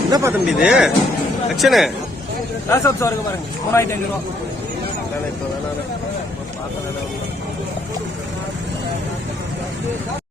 என்னப்பா தம்பி இது லட்சணு ராசப் சாருக்கு பாருங்க 3500 ரூபா. இப்போ வேணாம்